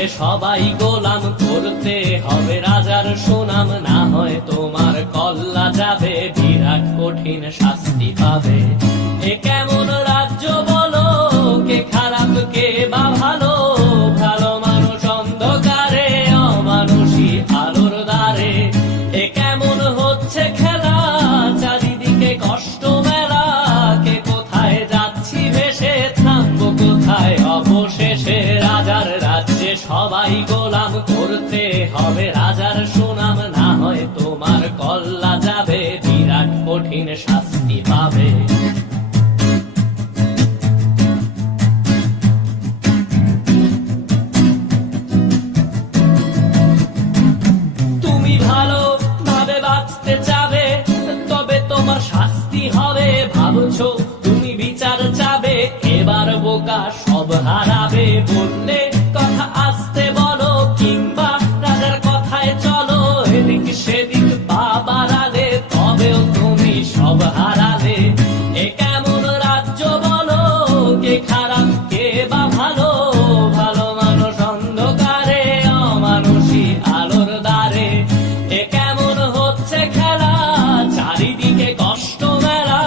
রাজ্যে সবাই গোলাম করতে হবে রাজার সুনাম, না হয় তোমার কল্লা যাবে, বিরাট কঠিন শাস্তি পাবে। এ কেমন রাজ্য বলো, কে খারাপ কে বা ভালো, ভালো মানুষ অন্ধকারে, অমানুষী আলোর দ্বারে। এ কেমন হচ্ছে খেলা, চারিদিকে কষ্ট মেলা, কে কোথায় যাচ্ছি ভেসে, থামবো কোথায় অবশেষে। রাজার রাজ্যে সবাই গোলাম করতে হবে রাজার সুনাম, না হয় তোমার কল্লা যাবে, বিরাট কঠিন শাস্তি পাবে। তুমি ভালো ভাবে বাঁচতে চাবে, তবে তোমার শাস্তি হবে। ভাবছো তুমি বিচার চাবে, এবার বোকা সব হারাবে। বললে কথা আসতে বলো, কিংবা রাজার কথায় চলো, এদিক সেদিক পা বাড়ালে, তবেও তুমি সব হারালে। এ কেমন রাজ্য বলো, কে খারাপ কে বা ভালো, ভালো মানুষ অন্ধকারে, অমানুষী আলোর দ্বারে। এ কেমন হচ্ছে খেলা, চারিদিকে কষ্ট মেলা,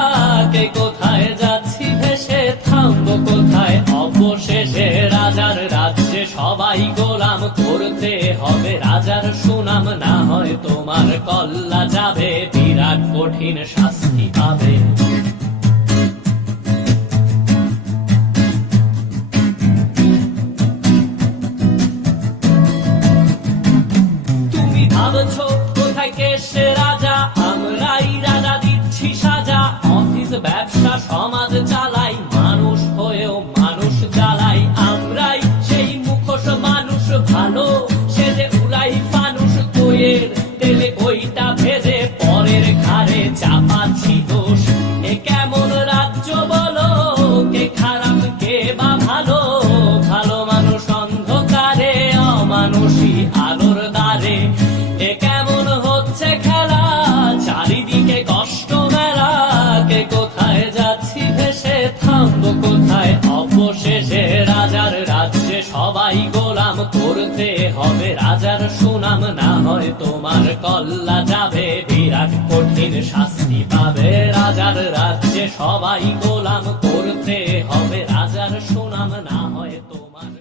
কে কোথায় যাচ্ছি ভেসে, থামবো কোথায় অবশেষে। রাজার রাজ্যে সবাই গোলাম করতে হবে রাজার সুনাম, না হয় তোমার কল্লা যাবে, বিরাট কঠিন শাস্তি পাবে। তুমি ভাবছো কোথায় কেসে রাজা, আমরাই রাজা দিচ্ছি সাজা। অফিস ব্যবসা সমাজ চালাই, মানুষ হয়েও মানুষ জ্বালাই। আমরাই সেই মুখোশ মানুষ ভালো, সে যে উড়াই ফানুষ দইয়ের তেলে ওইটা ভেজে, পরের ঘাড়ে চাপাচ্ছি দোষ। এ কেমন রাজ্য বলো, কে খারাপ কে বা ভালো, ভালো মানুষ অন্ধকারে, অমানুষী আলোর দ্বারে। এ কেমন হচ্ছে খেলা, চারিদিকে কষ্ট মেলা, কে কোথায় যাচ্ছি ভেসে, থামবো কোথায় অবশেষে। রাজার রাজ্যে সবাই গোলাম করতে হবে রাজার সুনাম, না হয় তোমার কল্লা যাবে, বিরাট কঠিন শাস্তি পাবে। রাজার রাজ্যে সবাই গোলাম করতে হবে রাজার সুনাম, না হয় তোমার